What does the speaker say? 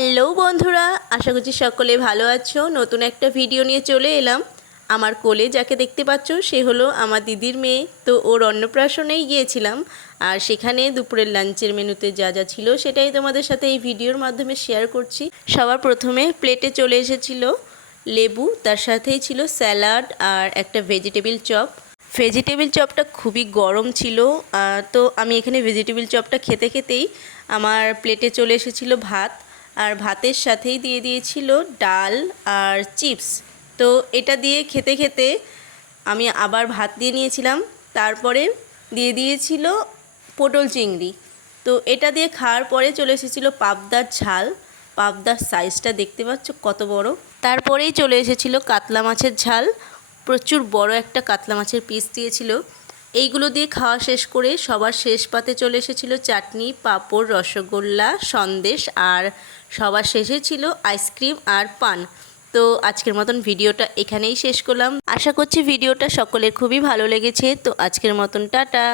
Hello বন্ধুরা, আশা করছি সকলে ভালো আছো। নতুন একটা ভিডিও নিয়ে চলে এলাম। আমার কোলে যাকে দেখতে পাচ্ছ সে হলো আমার দিদির মেয়ে। তো ওর অন্নপ্রাশনেই গিয়েছিলাম, আর সেখানে দুপুরের লাঞ্চের মেনুতে যা যা ছিল সেটাই তোমাদের সাথে এই ভিডিওর মাধ্যমে শেয়ার করছি। সবার প্রথমে প্লেটে চলে এসেছিল লেবু, তার সাথেই ছিল স্যালাড আর একটা ভেজিটেবিল চপ। ভেজিটেবিল চপটা খুবই গরম ছিল, তো আমি এখানে ভেজিটেবিল চপটা খেতে খেতেই আমার প্লেটে চলে এসেছিল ভাত, আর ভাতের সাথেই দিয়ে দিয়েছিল ডাল আর চিপস। তো এটা দিয়ে খেতে খেতে আমি আবার ভাত দিয়ে নিয়েছিলাম, তারপরে দিয়ে দিয়েছিল পটল চিংড়ি। তো এটা দিয়ে খাওয়ার পরে চলে এসেছিলো পাবদার ঝাল। পাবদার সাইজটা দেখতে পাচ্ছ কত বড়। তারপরেই চলে এসেছিলো কাতলা মাছের ঝাল, প্রচুর বড় একটা কাতলা মাছের পিস দিয়েছিল। এইগুলো দিয়ে খাওয়া শেষ করে সবার শেষ পাতে চলে এসেছিলো চাটনি, পাঁপড়, রসগোল্লা, সন্দেশ, আর সবার শেষে ছিল আইসক্রিম আর পান। তো আজকের মতন ভিডিওটা এখানেই শেষ করলাম। আশা করছি ভিডিওটা সকলের খুবই ভালো লেগেছে। তো আজকের মতন টাটা।